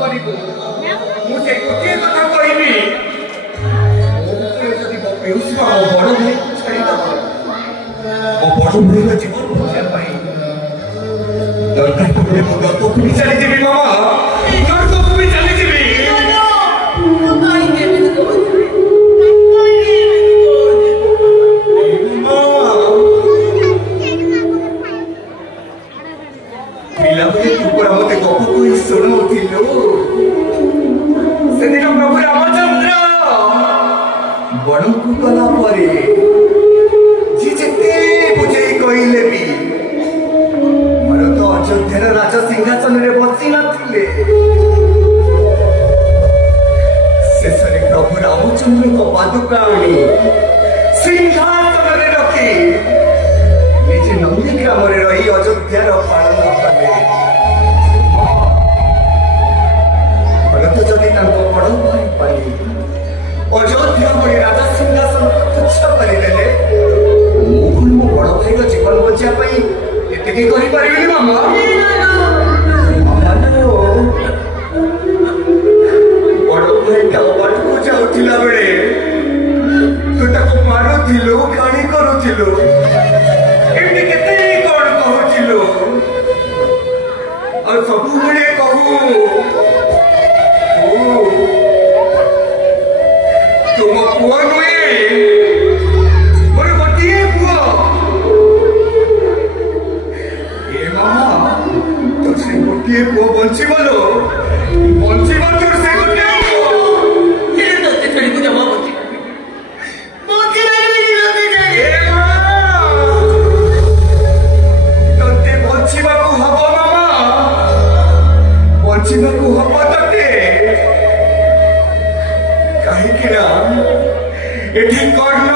କରିବୁ ମୁଁ ସେ ଗୋଟିଏ କଥା କହିବି ଯଦି ମୋ ପିଉସୀ ମୋ ବଡ଼ ଭାଇକୁ ଛାଡ଼ିଦବ ମୋ ବଡ଼ ଭାଇର ଜୀବନ ବଞ୍ଚିବା ପାଇଁ ଦରକାର ପଡ଼ିଲେ ମୁଁ ନର୍କକୁ ବି ଚାଲିଯିବି ମାମା ନର୍କକୁ ବି ଚାଲିଯିବି ପିଲାବେଳେ ତୁ ପୁରା ମତେ ଗପ କହି ଶୁଣାଉଥିଲୁ ସେଦିନ ପ୍ରଭୁ ରାମଚନ୍ଦ୍ର ବଣକୁ ଗଲା ପରେ ଯିଏ ଯେତେ ବୁଝେଇ କହିଲେ ବି ମୋର ତ ଅଯୋଧ୍ୟାର ରାଜ ସିଂହାସନରେ ବସି ନଥିଲେ ଶେଷରେ ପ୍ରଭୁ ରାମଚନ୍ଦ୍ରଙ୍କ ପାଦୁକା ଆଣି ସିଂହାସନରେ ରଖି ନିଜେ ନନ୍ଦୀଗ୍ରାମରେ ରହି ଅଯୋଧ୍ୟାର ପାଳନ କଲେ ଭରତ ଯଦି ତାଙ୍କ ବଡ଼ ଭାଇ ପାଇଁ ଅଯୋଧ୍ୟା ଭଳି ରାଜା ସିଂହାସନ ତୁଚ୍ଛ କରିଦେଲେ ମୁଁ କଣ ମୋ ବଡ଼ ଭାଇର ଜୀବନ ବଞ୍ଚିବା ପାଇଁ ଏତିକି କରିପାରିବିନି ମାମା ବଡ଼ ଭାଇଟା ବାଟକୁ ଯାଉଥିଲା ବେଳେ ତୁ ତାକୁ ମାରୁଥିଲୁ ଗାଳି କରୁଥିଲୁ ଏମିତି କେତେ କଣ କହୁଥିଲୁ ଆଉ ସବୁବେଳେ କହୁ ତୁମ ପୁଅ ନୁହେଁ ମୋର ଗୋଟିଏ ପୁଅ ଏ ମାମା ତୋ ସେ ଗୋଟିଏ ପୁଅ ବଞ୍ଚିବ ଲୋ ବଞ୍ଚିବ ତୋର ସେ ଗୋଟିଏ ପୁଅ ତୋତେ ଛାଡ଼ିକୁ ଜମା ତୋତେ ବଞ୍ଚିବାକୁ ହବ ମାମା ବଞ୍ଚିବାକୁ ହବ ତୋତେ କାହିଁକି ନା ଏଠି କର୍ଣ୍ଣ